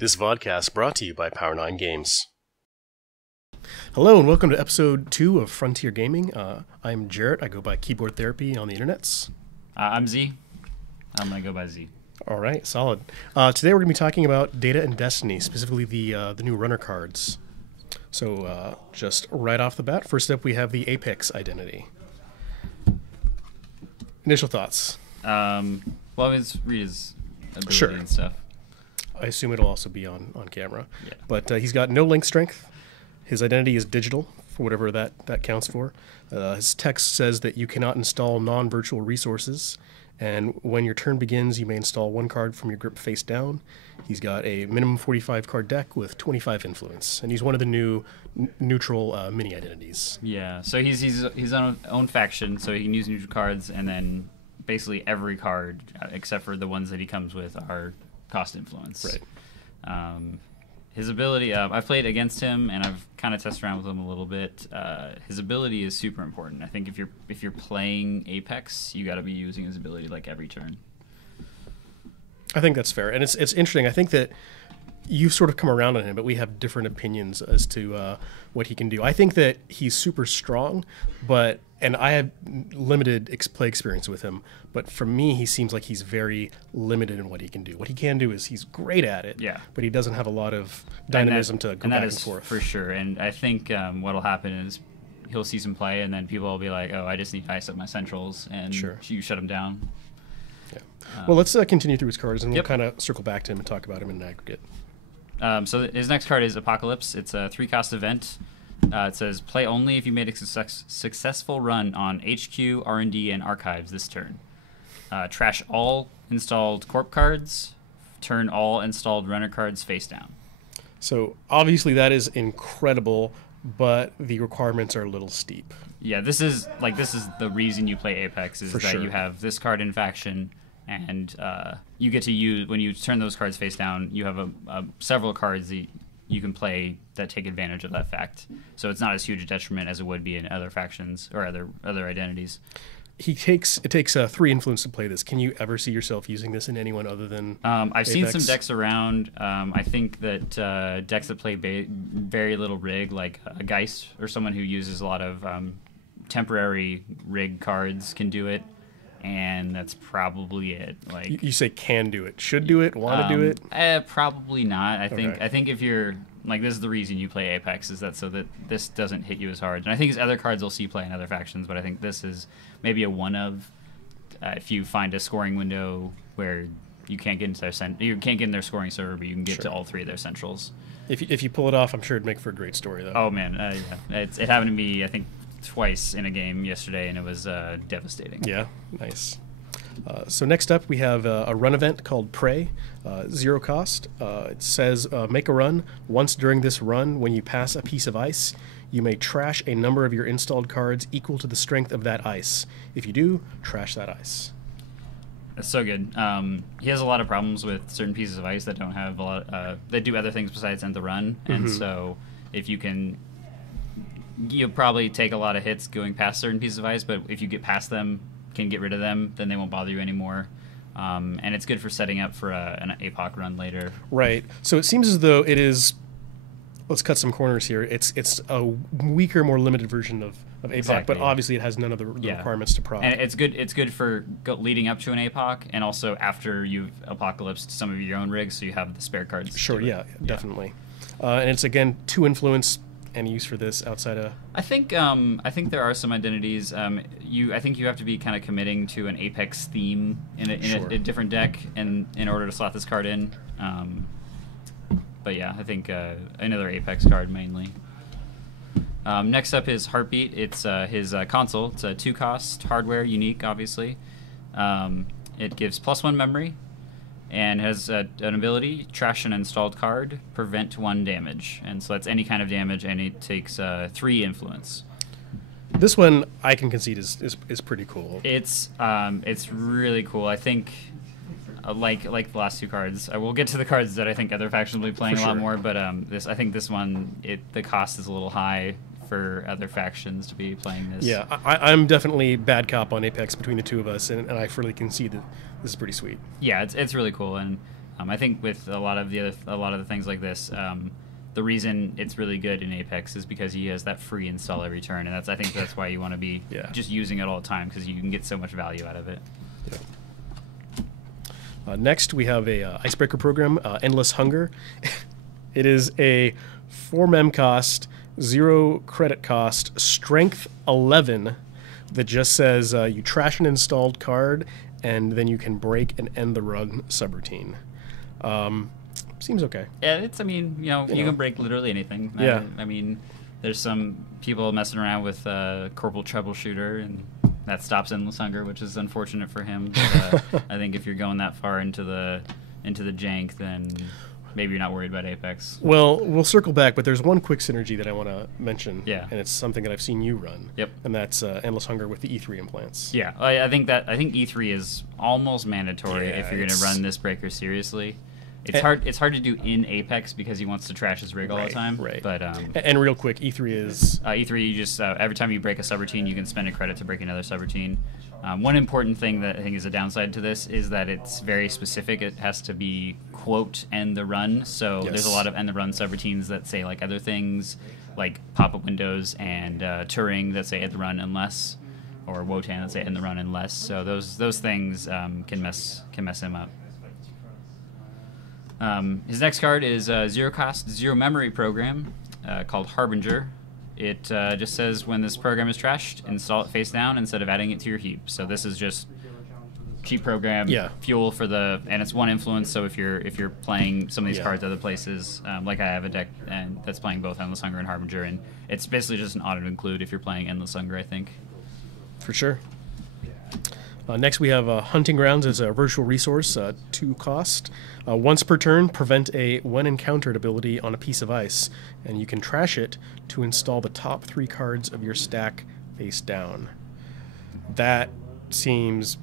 This vodcast brought to you by Power9 Games. Hello and welcome to episode 2 of Frontier Gaming. I'm Jarrett. I go by Keyboard Therapy on the internets. I'm Z. I'm going to go by Z. All right, solid. Today we're going to be talking about data and Destiny, specifically the new runner cards. So just right off the bat, first up we have the Apex identity. Initial thoughts? Well, let's read his ability Sure. and stuff. I assume it'll also be on camera. Yeah. But he's got no link strength. His identity is digital, for whatever that counts for. His text says that you cannot install non-virtual resources, and when your turn begins, you may install one card from your grip face down. He's got a minimum 45 card deck with 25 influence, and he's one of the new neutral mini identities. Yeah, so he's on his own faction, so he can use neutral cards, and then basically every card, except for the ones that he comes with, are cost influence. Right. His ability, I've played against him, and I've kind of tested around with him a little bit. His ability is super important. I think if you're playing Apex, you got to be using his ability like every turn. I think that's fair, and it's interesting. I think that you've sort of come around on him, but we have different opinions as to what he can do. I think that he's super strong, and I have limited play experience with him, but for me, he seems like he's very limited in what he can do. What he can do is he's great at it, Yeah. but he doesn't have a lot of dynamism to go back and forth. For sure, and I think what'll happen is he'll see some play, and then people will be like, oh, I just need to ice up my centrals, and Sure. you shut him down. Yeah. Well, let's continue through his cards, and Yep. we'll kind of circle back to him and talk about him in an aggregate. So his next card is Apocalypse. It's a 3-cost event. It says, play only if you made a successful run on HQ, R&D, and Archives this turn. Trash all installed Corp cards. Turn all installed Runner cards face down. So obviously that is incredible, but the requirements are a little steep. Yeah, this is the reason you play Apex, is For that sure. you have this card in faction, and you get to use, when you turn those cards face down, you have several cards that you can play that take advantage of that fact. So it's not as huge a detriment as it would be in other factions or other identities. It takes 3 influence to play this. Can you ever see yourself using this in anyone other than I've seen Apex? some decks around. I think that decks that play very little rig, like a Geist or someone who uses a lot of temporary rig cards, can do it. And that's probably it. Like, You say can do it, should do it, want to do it? Probably not. I Okay. think if you're like, this is the reason you play Apex, is that so that this doesn't hit you as hard. And I think his other cards will see play in other factions, but I think this is maybe a one of. If you find a scoring window where you can't get into you can't get in their scoring server, but you can get Sure. to all 3 of their centrals. If you pull it off, I'm sure it'd make for a great story, though. Oh man, yeah. It happened to me, I think, twice in a game yesterday, and it was devastating. Yeah, nice. So next up, we have a run event called Prey, 0 cost. It says, make a run. Once during this run, when you pass a piece of ice, you may trash a number of your installed cards equal to the strength of that ice. If you do, trash that ice. That's so good. He has a lot of problems with certain pieces of ice that don't have a lot. That do other things besides end the run, and so if you can, you'll probably take a lot of hits going past certain pieces of ice. But if you get past them, can get rid of them, then they won't bother you anymore. And it's good for setting up for an APOC run later. Right. So it seems as though it is. Let's cut some corners here. It's a weaker, more limited version of APOC, Exactly. but obviously it has none of the requirements to proc. And it's good for leading up to an APOC, and also after you've apocalypsed some of your own rigs, so you have the spare cards. Sure, to do it. yeah, definitely. And it's, again, 2 influence. Any use for this outside of... I think there are some identities. I think you have to be kind of committing to an Apex theme in a different deck in order to slot this card in. But yeah, I think another Apex card mainly. Next up is Heartbeat. It's his console. It's a 2-cost hardware, unique, obviously. It gives +1 memory, and has an ability, trash an installed card, prevent 1 damage. And so that's any kind of damage, and it takes 3 influence. This one I can concede is pretty cool. It's really cool. I think like the last 2 cards, I will get to the cards that I think other factions will be playing For a lot sure. more. But I think this one, the cost is a little high for other factions to be playing this. Yeah, I'm definitely bad cop on Apex between the two of us, and I fully concede that this is pretty sweet. Yeah, it's really cool, and I think with a lot of the things like this, the reason it's really good in Apex is because he has that free install every turn, and I think that's why you want to be just using it all the time, because you can get so much value out of it. Yeah. Next, we have a icebreaker program, Endless Hunger. It is a 4 mem cost, 0 credit cost, strength 11 that just says you trash an installed card, and then you can break and end the run subroutine. Seems okay. Yeah, you can break literally anything. Yeah. I mean, there's some people messing around with Corporal Troubleshooter, and that stops Endless Hunger, which is unfortunate for him. But, I think if you're going that far into the jank, then maybe you're not worried about Apex. Well, we'll circle back, but there's one quick synergy that I want to mention. Yeah. And it's something that I've seen you run. Yep. And that's Endless Hunger with the E3 implants. Yeah, I think E3 is almost mandatory if you're going to run this breaker seriously. It's hard to do in Apex because he wants to trash his rig all the time. Right. But and real quick, E3 is E3. You just every time you break a subroutine, you can spend a credit to break another subroutine. One important thing that I think is a downside to this is that it's very specific. It has to be quote end the run. So there's a lot of end the run subroutines that say like other things, like pop-up windows and Turing that say end the run unless, or Wotan that say end the run unless. So those things can mess him up. His next card is a 0 cost, 0 memory program called Harbinger. It just says when this program is trashed, install it face down instead of adding it to your heap. So this is just cheap program, fuel for and it's 1 influence. So if you're playing some of these cards other places, like I have a deck and that's playing both Endless Hunger and Harbinger, and it's basically just an auto include if you're playing Endless Hunger, I think. For sure. Next, we have Hunting Grounds as a virtual resource, 2 cost. Once per turn, prevent a when encountered ability on a piece of ice, and you can trash it to install the top 3 cards of your stack face down. That seems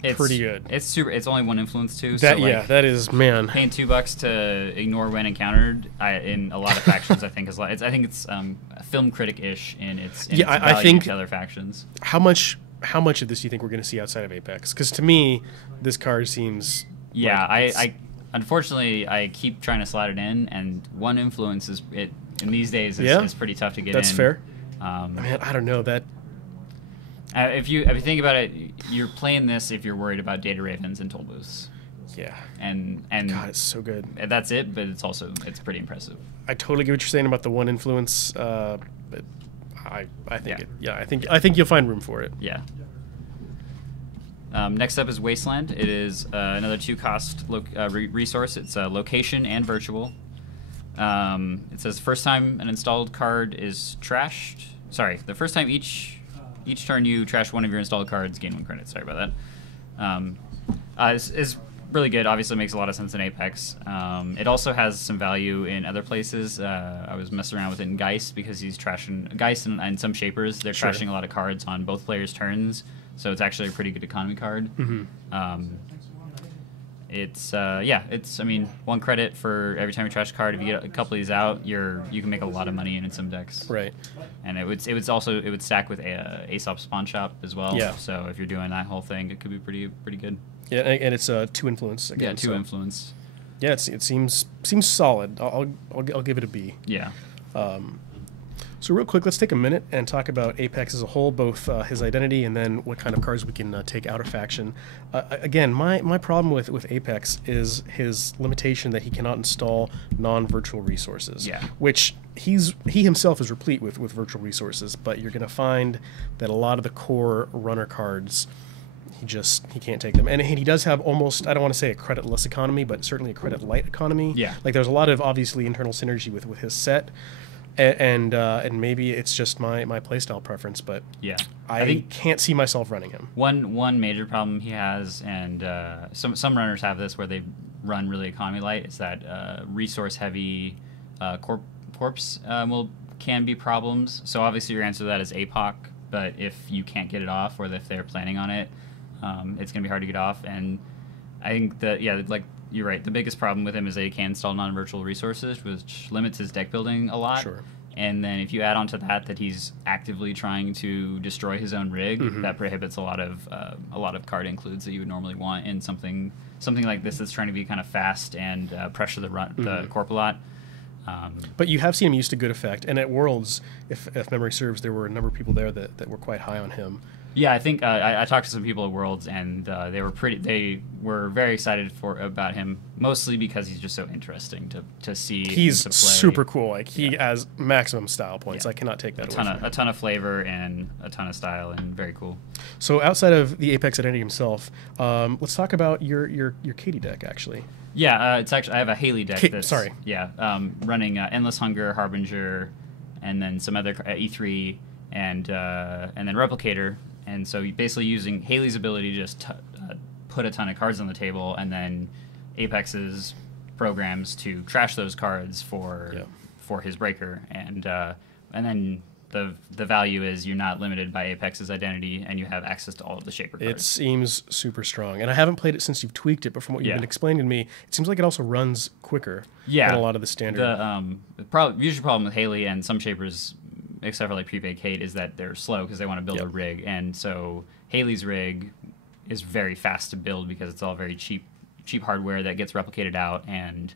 pretty good. It's only 1 influence too. That, so that is, man. Paying $2 to ignore when encountered in a lot of factions, I think is I think it's film critic-ish in its value I think to other factions. How much of this do you think we're going to see outside of Apex? Because to me, this card seems... Yeah, I unfortunately, I keep trying to slot it in, and 1 influence in these days is pretty tough to get in. That's fair. Man, I don't know. If you think about it, you're playing this if you're worried about data ravens and toll booths. Yeah. And God, it's so good. That's it, but it's pretty impressive. I totally get what you're saying about the 1 influence, but I think I think you'll find room for it. Yeah. Next up is Wasteland. It is another 2 cost resource. It's location and virtual. It says first time an installed card is trashed. Sorry, the first time each turn you trash one of your installed cards, gain 1 credit. Sorry about that. It's really good. Obviously makes a lot of sense in Apex. It also has some value in other places. I was messing around with it in Geist because he's trashing Geist and some Shapers. They're trashing a lot of cards on both players' turns, so it's actually a pretty good economy card. It's 1 credit for every time you trash a card. If you get a couple of these out, you can make a lot of money in some decks. Right. And it would stack with Aesop's Spawn Shop as well. Yeah. So if you're doing that whole thing, it could be pretty good. Yeah, and it's 2 influence again. Yeah, 2 influence. Yeah, it seems solid. I'll give it a B. Yeah. So real quick, let's take a minute and talk about Apex as a whole, both his identity and then what kind of cards we can take out of faction. Again, my problem with Apex is his limitation that he cannot install non-virtual resources. Yeah. Which he himself is replete with virtual resources, but you're going to find that a lot of the core runner cards, he can't take them. And he does have almost, I don't want to say a credit-less economy, but certainly a credit-light economy. Yeah. Like there's a lot of obviously internal synergy with his set. And maybe it's just my playstyle preference, but yeah, I can't see myself running him. One major problem he has, and some runners have this where they run really economy light, is that resource heavy corpse can be problems. So obviously your answer to that is APOC, but if you can't get it off, or if they're planning on it, it's gonna be hard to get off. And I think that you're right. The biggest problem with him is that he can install non-virtual resources, which limits his deck building a lot. Sure. And then if you add on to that he's actively trying to destroy his own rig, that prohibits a lot of card includes that you would normally want in something like this that's trying to be kind of fast and pressure the corp a lot. But you have seen him used to good effect, and at Worlds, if memory serves, there were a number of people there that were quite high on him. Yeah, I think I talked to some people at Worlds, and they were very excited about him, mostly because he's just so interesting to see. He's to play. Super cool. Like he has maximum style points. Yeah. I cannot take that a ton of flavor and a ton of style, and very cool. So outside of the Apex identity himself, let's talk about your Katie deck actually. Yeah, it's actually I have a Haley deck. Running Endless Hunger, Harbinger, and then some other E3 and then Replicator. And so basically using Haley's ability to just put a ton of cards on the table, and then Apex's programs to trash those cards for his breaker, and then the value is you're not limited by Apex's identity, and you have access to all of the Shaper cards. It seems super strong, and I haven't played it since you've tweaked it, but from what you've been explaining to me, it seems like it also runs quicker than a lot of the standard. The usual problem with Haley and some Shapers, except for like Pre-Vacate, is that they're slow because they want to build a rig, and so Haley's rig is very fast to build because it's all very cheap hardware that gets replicated out, and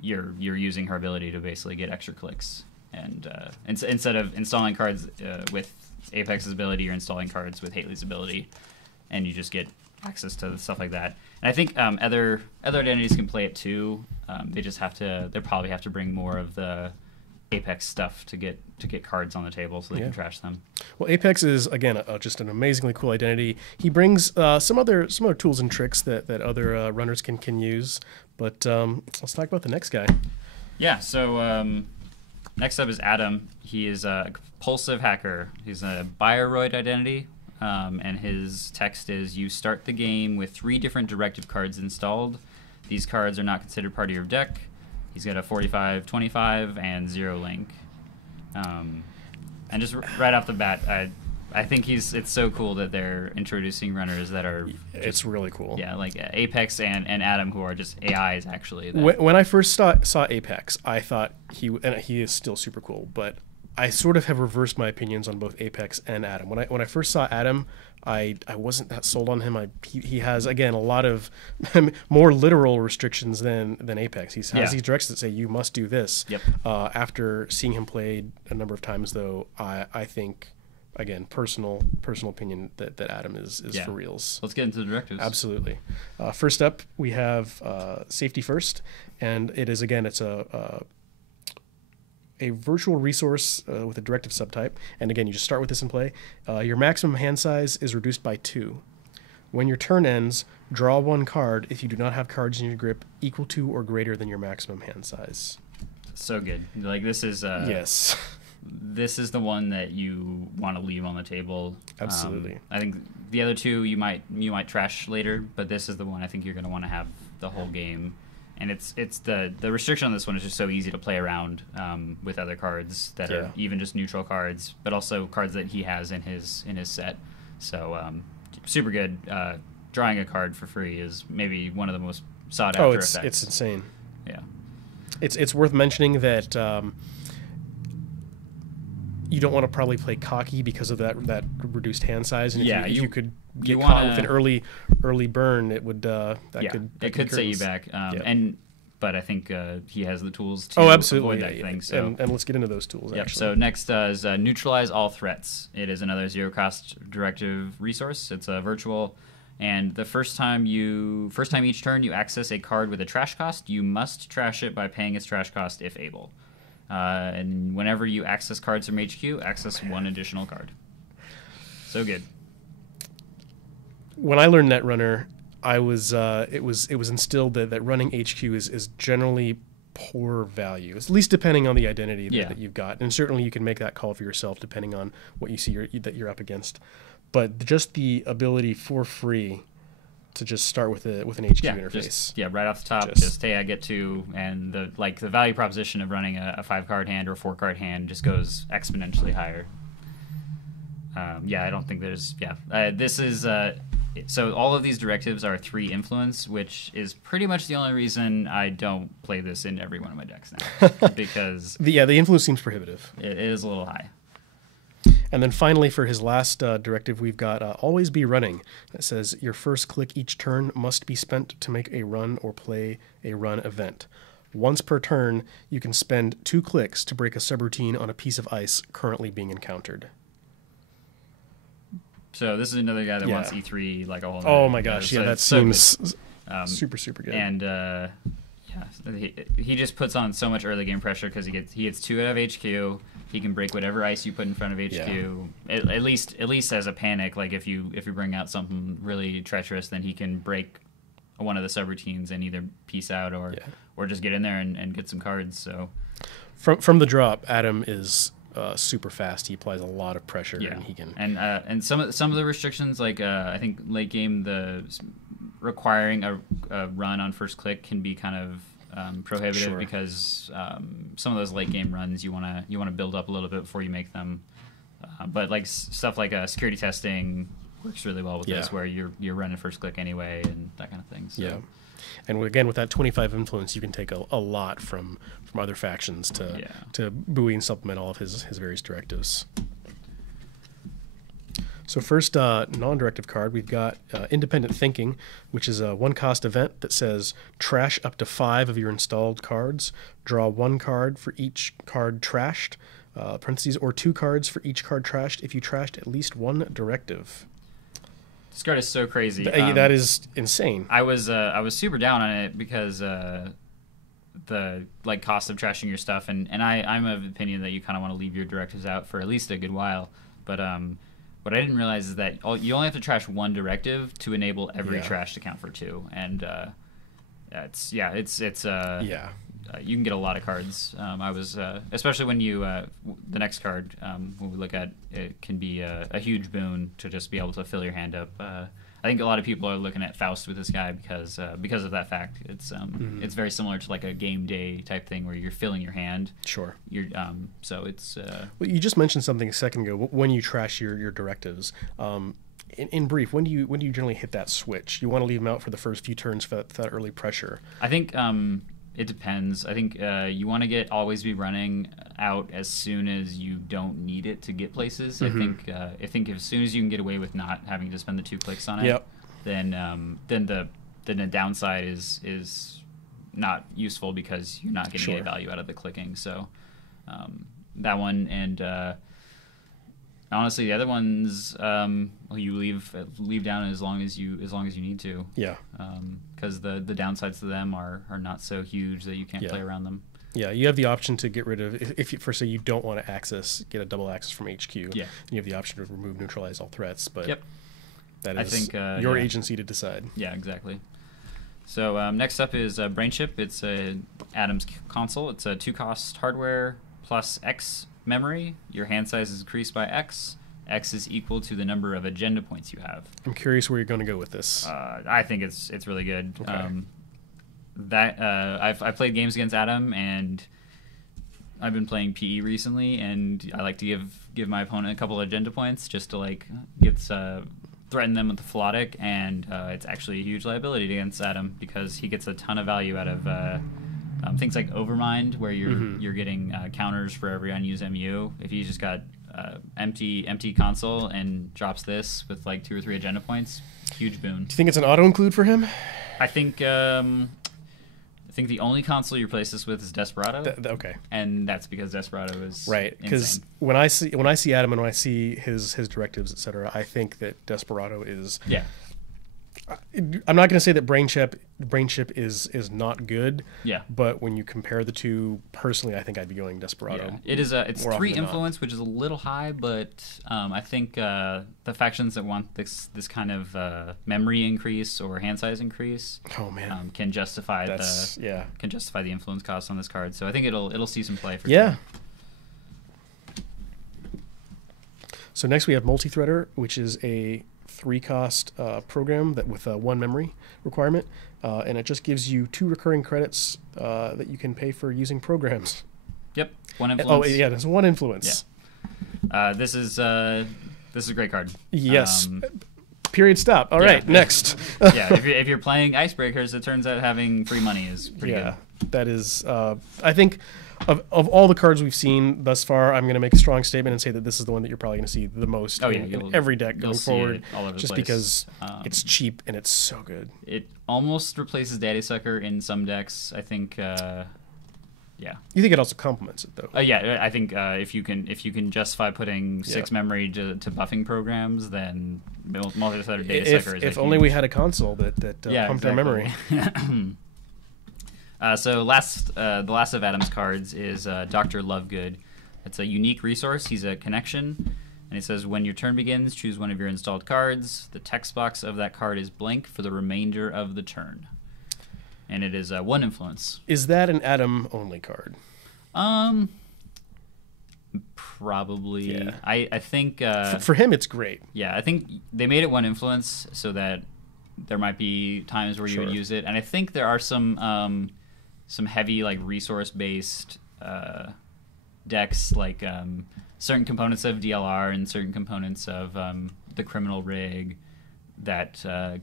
you're using her ability to basically get extra clicks. And instead of installing cards with Apex's ability, you're installing cards with Haley's ability, and you just get access to stuff like that. And I think other identities can play it too. They probably have to bring more of the Apex stuff to get cards on the table so they can trash them. Well, Apex is again just an amazingly cool identity. He brings some other tools and tricks that other runners can use. But let's talk about the next guy. Yeah. So next up is Adam. He is a compulsive hacker. He's a Bioroid identity, and his text is: you start the game with 3 different directive cards installed. These cards are not considered part of your deck. He's got a 45, 25, and 0 link. And just right off the bat, I think it's so cool that they're introducing runners that are... It's really cool. Yeah, like Apex and Adam, who are just AIs, actually. When I first saw Apex, I thought he is still super cool, but I sort of have reversed my opinions on both Apex and Adam. When I first saw Adam, I wasn't that sold on him. He has, again, a lot of more literal restrictions than Apex. He has these directions that say you must do this. Yep. After seeing him played a number of times, though, I think, again, personal opinion that Adam is for reals. Let's get into the directives. Absolutely. First up, we have safety first, and it's a virtual resource with a directive subtype, and again, you just start with this in play. Your maximum hand size is reduced by 2. When your turn ends, draw 1 card if you do not have cards in your grip equal to or greater than your maximum hand size. So good. Like this is yes. This is the one that you want to leave on the table. Absolutely. I think the other 2 you might trash later, but this is the one I think you're going to want to have the whole game. And it's the restriction on this one is just so easy to play around with other cards that are even just neutral cards, but also cards that he has in his set. So super good. Drawing a card for free is maybe one of the most sought after effects. It's insane. Yeah, it's worth mentioning that you don't want to probably play cocky because of that reduced hand size. And if you could get caught with an early burn, it would it could set you back. But I think he has the tools to avoid that thing. So and let's get into those tools. Yep. So next is Neutralize All Threats. It is another 0-cost directive resource. It's a virtual, and the first time each turn you access a card with a trash cost, you must trash it by paying its trash cost if able. And whenever you access cards from HQ, access 1 additional card. So good. When I learned Netrunner, it was instilled that running HQ is generally poor value, at least depending on the identity that you've got, and certainly you can make that call for yourself depending on what you see that you're up against. But just the ability for free to just start with an HQ interface. Right off the top, I get 2, and the value proposition of running a 5-card hand or a 4-card hand just goes exponentially higher. I don't think there's this is So all of these directives are 3 influence, which is pretty much the only reason I don't play this in every one of my decks now, because the influence seems prohibitive. It is a little high. And then finally, for his last directive, we've got always be running. That says your first click each turn must be spent to make a run or play a run event. Once per turn, you can spend 2 clicks to break a subroutine on a piece of ice currently being encountered. So this is another guy that wants E3 like a whole. Oh my gosh, yeah, that seems super good. And he just puts on so much early game pressure because he gets 2 out of HQ. He can break whatever ice you put in front of HQ. Yeah. At least as a panic, like if you bring out something really treacherous, then he can break one of the subroutines and either peace out or just get in there and get some cards. So from the drop, Adam is super fast. He applies a lot of pressure, and he can. And some of the restrictions, like I think late game, the requiring a run on first click can be kind of prohibitive because some of those late game runs you want to build up a little bit before you make them. But like stuff like security testing works really well with this, where you're running first click anyway and that kind of thing. So. Yeah, and again with that 25 influence, you can take a lot from other factions to buoy and supplement all of his various directives. So first non-directive card, we've got Independent Thinking, which is a 1-cost event that says trash up to 5 of your installed cards, draw 1 card for each card trashed, parentheses, or 2 cards for each card trashed if you trashed at least 1 directive. This card is so crazy. That is insane. I was super down on it because the cost of trashing your stuff, and I'm of the opinion that you kind of want to leave your directives out for at least a good while. But what I didn't realize is that you only have to trash 1 directive to enable every trash to count for 2, and you can get a lot of cards. I was especially when you the next card when we look at it can be a huge boon to just be able to fill your hand up. I think a lot of people are looking at Faust with this guy because of that fact. It's it's very similar to like a game day type thing where you're filling your hand. Sure. You're so it's. Well, you just mentioned something a second ago when you trash your directives. In brief, when do you generally hit that switch? You want to leave them out for the first few turns for that early pressure. I think it depends. I think you want to get always be running out as soon as you don't need it to get places. Mm-hmm. I think as soon as you can get away with not having to spend the 2 clicks on it, then the downside is not useful because you're not getting any value out of the clicking. So that one, and honestly, the other ones you leave down as long as you need to. Yeah. Because the downsides to them are not so huge that you can't play around them. Yeah, you have the option to get rid of if you, for say you don't want to get a double access from HQ. Yeah. You have the option to remove neutralize all threats, but that is your agency to decide. Yeah, exactly. So next up is Brainchip. It's Adam's console. It's a 2-cost hardware plus X memory. Your hand size is increased by X. X is equal to the number of agenda points you have. I'm curious where you're going to go with this. I think it's really good. Okay. I've played games against Adam, and I've been playing PE recently, and I like to give my opponent a couple of agenda points just to threaten them with the Philotic, and it's actually a huge liability against Adam because he gets a ton of value out of things like Overmind, where you're getting counters for every unused MU. If you just got empty console and drops this with like 2 or 3 agenda points, huge boon. Do you think it's an auto include for him? I think the only console you replace this with is Desperado. Okay, and that's because Desperado is right. Because when I see Adam and when I see his directives, etc., I think that Desperado is. Yeah. I'm not going to say that Brainchip is not good. Yeah. But when you compare the two, personally, I think I'd be going Desperado. Yeah. It's 3 influence, which is a little high, but I think the factions that want this kind of memory increase or hand size increase, can justify the influence cost on this card. So I think it'll see some play for sure. So next we have Multithreader, which is a 3-cost program that with 1 memory requirement, and it just gives you 2 recurring credits that you can pay for using programs. Yep, 1 influence. Oh yeah, there's 1 influence. Yeah. This is a great card. Yes. Period. Stop. All right. Next. Yeah. If you're playing icebreakers, it turns out having free money is pretty good. That is. I think of all the cards we've seen thus far, I'm going to make a strong statement and say that this is the one that you're probably going to see the most in every deck going forward. All over the just place. Because it's cheap and it's so good. It almost replaces Daddy Sucker in some decks. I think. Yeah. You think it also complements it though? Yeah, I think if you can justify putting 6 memory to buffing programs, then Multithreader Data Sucker is if only we had a console that pumped our memory. So the last of Adam's cards is Dr. Lovegood. It's a unique resource. He's a connection, and it says when your turn begins, choose one of your installed cards. The text box of that card is blank for the remainder of the turn. And it is 1 influence. Is that an Adam only card? Probably. Yeah. I think for him it's great. Yeah, I think they made it 1 influence so that there might be times where you would use it, and I think there are some heavy like resource based decks like certain components of DLR and certain components of the criminal rig that I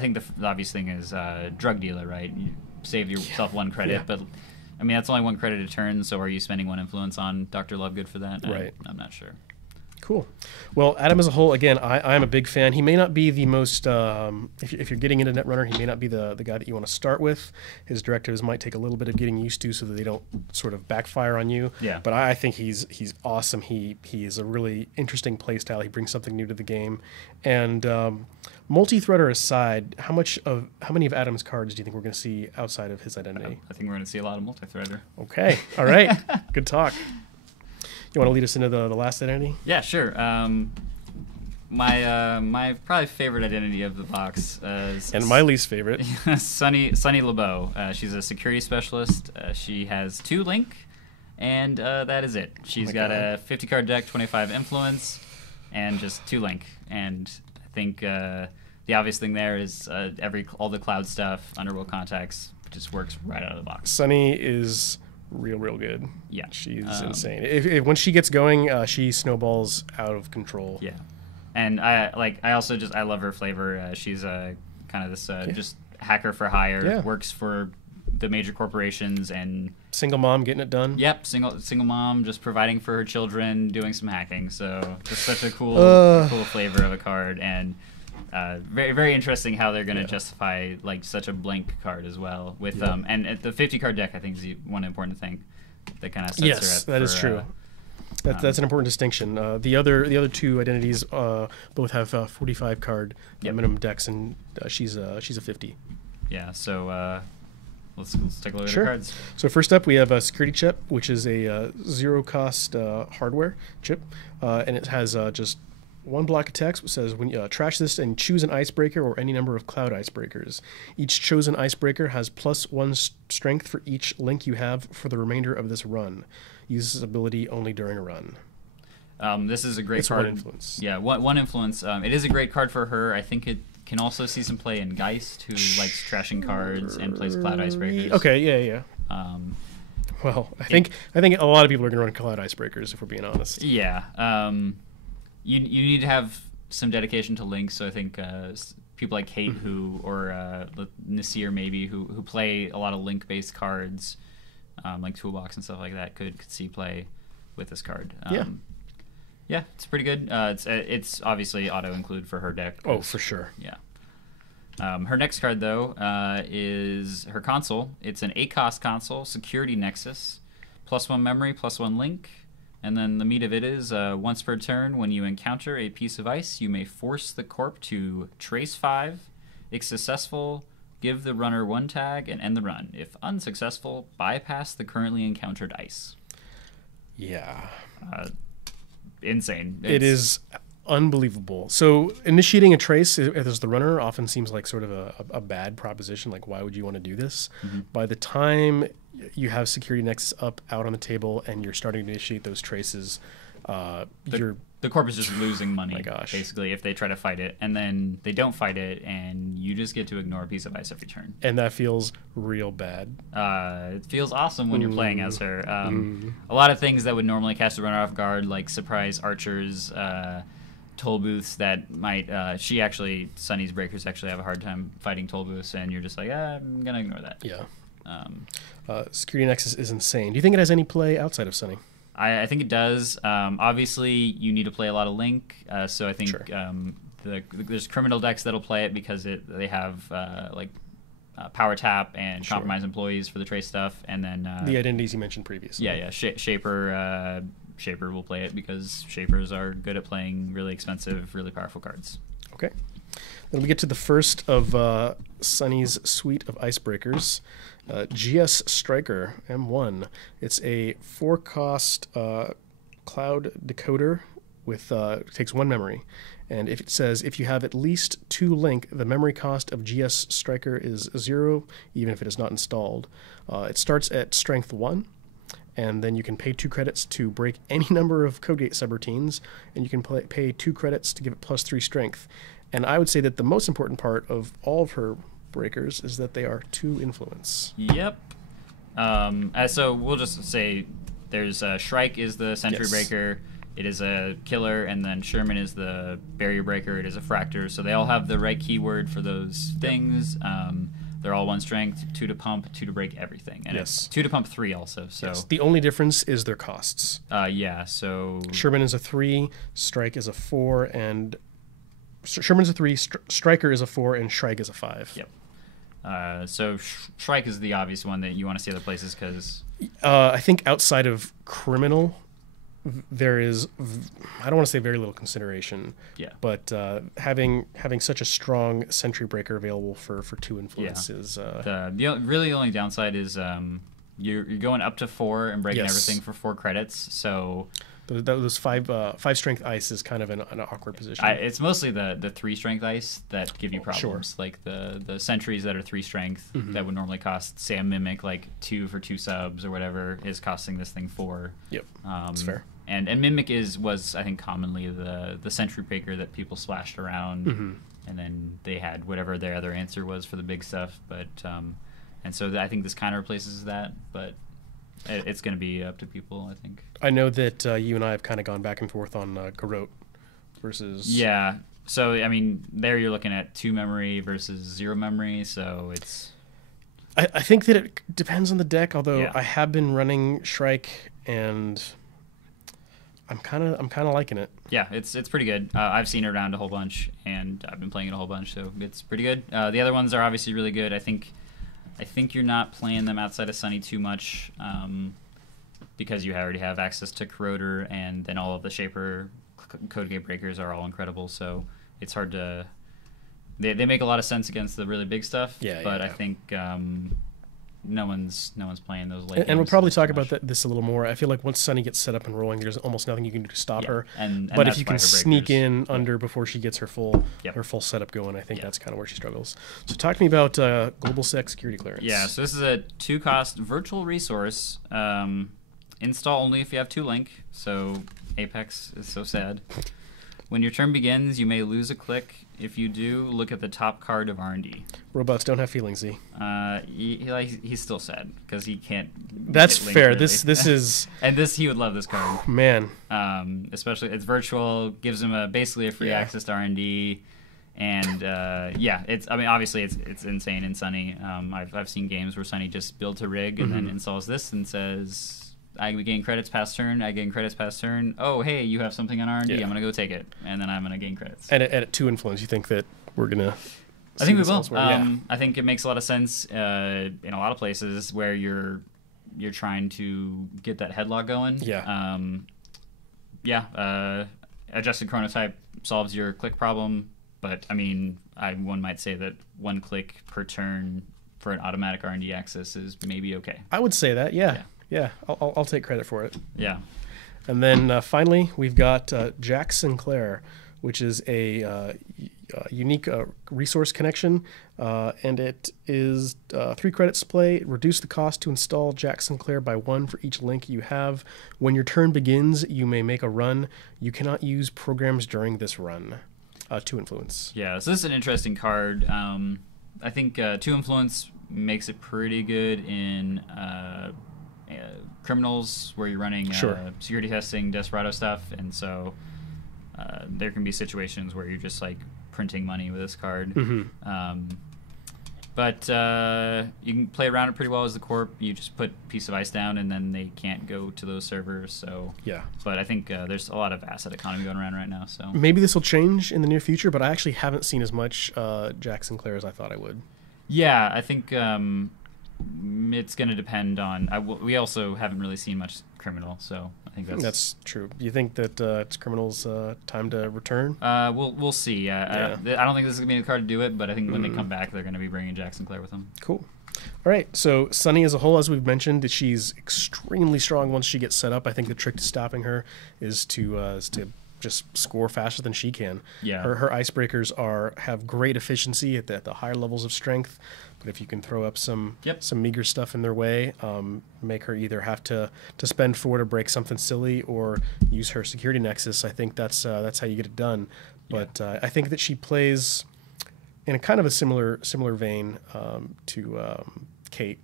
think the obvious thing is drug dealer, right? You save yourself 1 credit, but I mean that's only 1 credit a turn. So are you spending 1 influence on Dr. Lovegood for that? Right. I'm not sure. Cool. Well, Adam as a whole, again, I'm a big fan. He may not be the most, if you're getting into Netrunner, he may not be the guy that you want to start with. His directives might take a little bit of getting used to so that they don't sort of backfire on you. Yeah. But I think he's awesome. He is a really interesting play style. He brings something new to the game. And Multithreader aside, how many of Adam's cards do you think we're going to see outside of his identity? I think we're going to see a lot of Multithreader. Okay. All right. Good talk. You want to lead us into the last identity? Yeah, sure. My probably favorite identity of the box is and my least favorite, Sunny LeBeau. She's a security specialist. She has 2 link, and that is it. She's got a 50 card deck, 25 influence, and just 2 link. And I think the obvious thing there is all the cloud stuff, underworld contacts just works right out of the box. Sunny is real good. Yeah, she's insane. If when she gets going, she snowballs out of control. Yeah, and I love her flavor. She's kind of this just hacker for hire. Works for the major corporations and single mom getting it done. Yep, single mom just providing for her children, doing some hacking. So just such a cool flavor of a card, and very very interesting how they're going to justify like such a blank card as well with and the 50 card deck I think is one important thing that kind of sets her up. Yes, that is true. That's an important distinction. The other 2 identities both have 45 card minimum decks, and she's a 50. Yeah, so let's take a look at the cards. So first up we have a security chip, which is a 0 cost hardware chip, and it has just 1 block of text, which says when you trash this and choose an icebreaker or any number of cloud icebreakers. Each chosen icebreaker has +1 strength for each link you have for the remainder of this run. Use this ability only during a run. This is a great card. 1 influence. Yeah, one influence. It is a great card for her. I think it can also see some play in Geist, who likes trashing cards and plays cloud icebreakers. Okay, yeah. Well, I think a lot of people are going to run cloud icebreakers if we're being honest. Yeah. You need to have some dedication to links. So I think people like Kate or Nasir maybe who play a lot of link based cards, like Toolbox and stuff like that could see play with this card. Yeah, it's pretty good. It's obviously auto include for her deck. Oh, for sure. Yeah. Her next card though is her console. It's an 8-cost console, Security Nexus, +1 memory, +1 link. And then the meat of it is, once per turn, when you encounter a piece of ice, you may force the corp to trace 5. If successful, give the runner 1 tag and end the run. If unsuccessful, bypass the currently encountered ice. Yeah. Insane. It is unbelievable. So initiating a trace as the runner often seems like sort of a bad proposition. Like, why would you want to do this? By the time you have Security Nexus out on the table and you're starting to initiate those traces, the corp is just losing money. My gosh. Basically, if they try to fight it, and then they don't fight it, and you just get to ignore a piece of ice every turn. And that feels real bad. It feels awesome when you're playing as her. A lot of things that would normally catch the runner off guard, like surprise archers, toll booths that might. Sunny's breakers actually have a hard time fighting toll booths, and you're just like, I'm gonna ignore that. Yeah. Security Nexus is insane. Do you think it has any play outside of Sunny? I think it does. Obviously, you need to play a lot of Link, so I think Sure. There's criminal decks that'll play it because they have Power Tap and Sure. Compromise Employees for the trace stuff, and then The identities you mentioned previously. yeah, Shaper will play it because Shapers are good at playing really expensive, really powerful cards. Okay. Then we get to the first of Sunny's suite of icebreakers, GS Striker M1. It's a 4-cost cloud decoder with takes 1 memory. And if it says if you have at least 2 Link, the memory cost of GS Striker is 0, even if it is not installed. It starts at strength 1, and then you can pay 2 credits to break any number of Codegate subroutines, and you can pay 2 credits to give it +3 strength. And I would say that the most important part of all of her breakers is that they are 2 influence. Yep. So we'll just say there's Shrike is the Sentry Yes. Breaker. It is a killer, and then Sherman is the Barrier Breaker. It is a Fractor. So they all have the right keyword for those things. They're all 1 strength, 2 to pump, 2 to break everything. And Yes. it's 2 to pump 3 also. So Yes. The only difference is their costs. yeah, so Sherman is a 3, Strike is a 4, and Sherman's a 3, Striker is a 4, and Shrike is a 5. Yep. So Shrike is the obvious one that you want to see other places because I think outside of Criminal, there is, I don't want to say very little consideration. Yeah. But having such a strong Sentry Breaker available for 2 influence is... the only downside is you're going up to 4 and breaking Yes. everything for 4 credits. So those 5 strength ice is kind of an awkward position. it's mostly the 3 strength ice that give you problems. Sure. Like the sentries that are 3 strength that would normally cost, say, a Mimic like 2 for 2 subs or whatever is costing this thing 4. Yep, that's fair. And Mimic was I think commonly the Sentry Breaker that people splashed around, and then they had whatever their other answer was for the big stuff. But and so I think this kind of replaces that, but it's going to be up to people, I think. I know that you and I have kind of gone back and forth on Garrote versus... Yeah. So, I mean, there you're looking at 2 memory versus 0 memory, so it's... I think that it depends on the deck, although Yeah. I have been running Shrike, and I'm kind of liking it. Yeah, it's pretty good. I've seen it around a whole bunch, and I've been playing it a whole bunch, so it's pretty good. The other ones are obviously really good. I think you're not playing them outside of Sunny too much because you already have access to Corroder, and then all of the Shaper Codegate breakers are all incredible, so it's hard to... They make a lot of sense against the really big stuff, but I think no one's playing those late games. And we'll probably talk about this a little more. I feel like once Sunny gets set up and rolling, there's almost nothing you can do to stop her. And but that's if you why can her sneak breakers- in under before she gets her full setup going, I think that's kind of where she struggles. So talk to me about Global Sec Security Clearance. Yeah, so this is a 2-cost virtual resource. Install only if you have 2 Link, so Apex is so sad. When your turn begins, you may lose a click. If you do, look at the top card of R&D. Robots don't have feelings, Z. He's still sad because he can't. That's get Link, fair. really. This is and he would love this card. Man. Especially it's virtual, gives him basically a free access to R&D, and it's. I mean, obviously it's insane in Sunny. I've seen games where Sunny just builds a rig and then installs this and says, I gain credits past turn. Oh, hey, you have something on R&D. I'm going to go take it. And then I'm going to gain credits. And at 2 influence, you think that we're going to... I think we will. I think it makes a lot of sense in a lot of places where you're trying to get that headlock going. Adjusted chronotype solves your click problem. But, I mean, one might say that 1 click per turn for an automatic R&D access is maybe okay. I would say that, yeah. I'll take credit for it. Yeah. And then finally, we've got Jack Sinclair, which is a unique resource connection, and it is 3 credits to play. Reduce the cost to install Jack Sinclair by 1 for each Link you have. When your turn begins, you may make a run. You cannot use programs during this run. 2 influence. Yeah, so this is an interesting card. I think 2 influence makes it pretty good in criminals where you're running security testing, Desperado stuff, and so there can be situations where you're just like printing money with this card. But you can play around it pretty well as the corp. You just put Piece of Ice down, and then they can't go to those servers. So yeah. But I think there's a lot of asset economy going around right now. So maybe this will change in the near future, but I actually haven't seen as much Jack Sinclair as I thought I would. Yeah, I think it's going to depend on. We also haven't really seen much criminal, so I think that's true. You think that it's criminal's time to return? We'll see. I don't think this is gonna be the card to do it, but I think when they come back, they're going to be bringing Jack Sinclair with them. Cool. All right. So Sunny as a whole, as we've mentioned, she's extremely strong once she gets set up. I think the trick to stopping her is to just score faster than she can. Yeah. Her icebreakers have great efficiency at the higher levels of strength, but if you can throw up some meager stuff in their way, make her either have to spend 4 to break something silly or use her security nexus, I think that's how you get it done. But I think that she plays in a kind of a similar vein to Kate.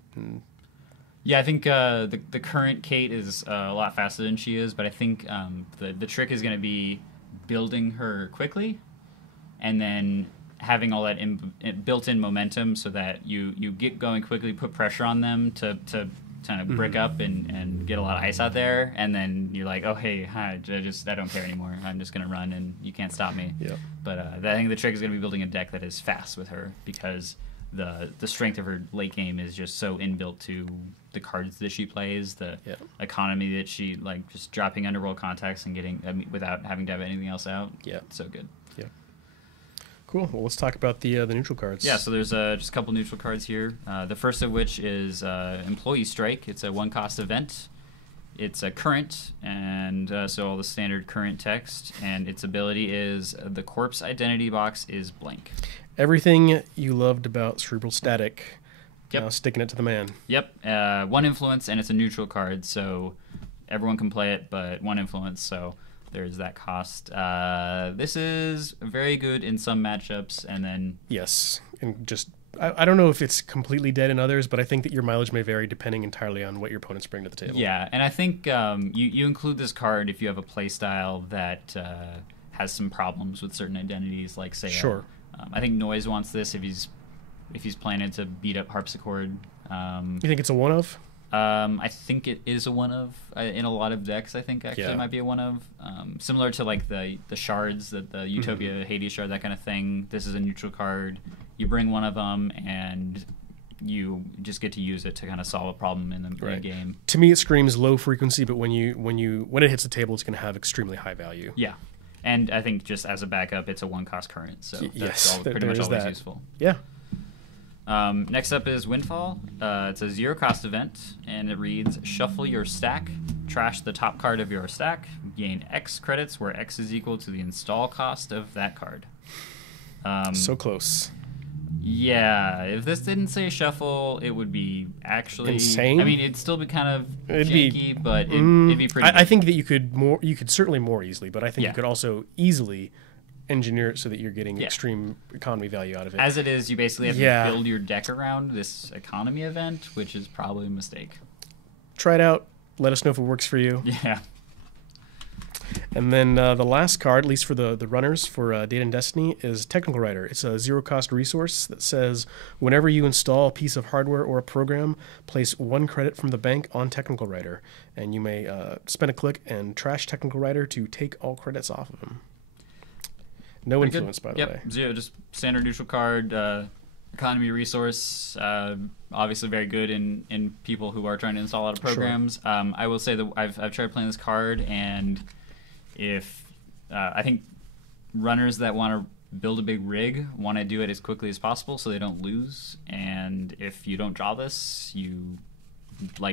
Yeah, I think the current Kate is a lot faster than she is, but I think the trick is going to be building her quickly and then having all that built-in momentum so that you get going quickly, put pressure on them to kind of brick up and get a lot of ice out there, and then you're like, oh, hey, hi, I don't care anymore. I'm just going to run, and you can't stop me. Yeah. But I think the trick is going to be building a deck that is fast with her, because the strength of her late game is just so inbuilt to the cards that she plays, the economy that she, like, just dropping underworld contacts and getting without having to have anything else out. Yeah. So good. Yeah. Cool. Well, let's talk about the neutral cards. Yeah, so there's just a couple neutral cards here. The first of which is Employee Strike. It's a 1-cost event. It's a current, and so all the standard current text, and its ability is the corpse identity box is blank. Everything you loved about Cerebral Static, now sticking it to the man. Yep. 1 influence, and it's a neutral card, so everyone can play it, but 1 influence, so there's that cost. This is very good in some matchups, and then... Yes, and just... I don't know if it's completely dead in others, but I think that your mileage may vary depending entirely on what your opponents bring to the table. Yeah, and I think you include this card if you have a play style that has some problems with certain identities, like, say... Sure. I think Noise wants this if he's planning to beat up Harpsichord. You think it's a one-of? I think it is a one-of. In a lot of decks, I think actually it might be a one-of. Similar to like the shards, the Utopia Hades shard, that kind of thing. This is a neutral card. You bring one of them, and you just get to use it to kind of solve a problem in the game. To me, it screams low frequency, but when it hits the table, it's going to have extremely high value. Yeah. And I think just as a backup, it's a 1-cost current, so that's pretty much always useful. Yeah. Next up is Windfall. It's a 0-cost event, and it reads, shuffle your stack, trash the top card of your stack, gain X credits where X is equal to the install cost of that card. So close. Yeah, if this didn't say shuffle, it would be actually insane. I mean, it'd still be kind of janky, but it'd be pretty. I think that you could certainly more easily, but I think you could also easily engineer it so that you're getting extreme economy value out of it. As it is, you basically have to build your deck around this economy event, which is probably a mistake. Try it out. Let us know if it works for you. Yeah. And then the last card, at least for the runners for Data and Destiny, is Technical Writer. It's a 0-cost resource that says whenever you install a piece of hardware or a program, place 1 credit from the bank on Technical Writer, and you may spend a click and trash Technical Writer to take all credits off of him. No pretty influence, good. by the way. Zero, just standard neutral card, economy resource. Obviously very good in people who are trying to install a lot of programs. Sure. I will say that I've tried playing this card, and if I think runners that want to build a big rig want to do it as quickly as possible so they don't lose, and if you don't draw this, you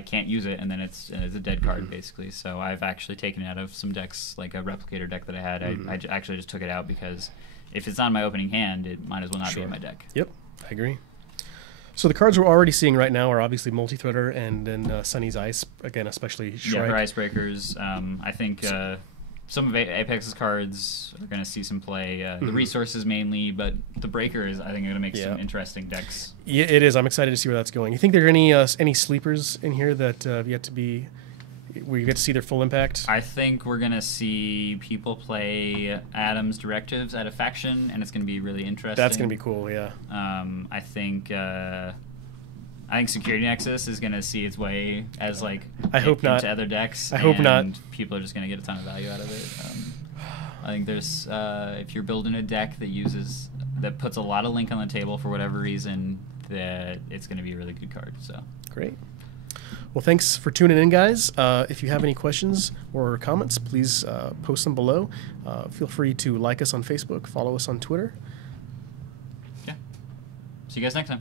can't use it, and then it's a dead card basically. So I've actually taken it out of some decks, like a replicator deck that I had. I actually just took it out because if it's not in my opening hand, it might as well not be in my deck. Yep, I agree. So the cards we're already seeing right now are obviously Multithreader and then Sunny's Ice, again, especially Shrike. Yeah, her Icebreakers. I think some of Apex's cards are going to see some play. The resources mainly, but the Breakers, I think, are going to make some interesting decks. Yeah, it is. I'm excited to see where that's going. You think there are any sleepers in here that have yet to be we get to see their full impact? I think we're gonna see people play Adam's directives at a faction, and it's gonna be really interesting. That's gonna be cool. Yeah. I think Security Nexus is gonna see its way as like I hope not into other decks. I hope not. People are just gonna get a ton of value out of it. I think there's if you're building a deck that puts a lot of link on the table for whatever reason, that it's gonna be a really good card. So great. Well, thanks for tuning in, guys. If you have any questions or comments, please post them below. Feel free to like us on Facebook, follow us on Twitter. Yeah. See you guys next time.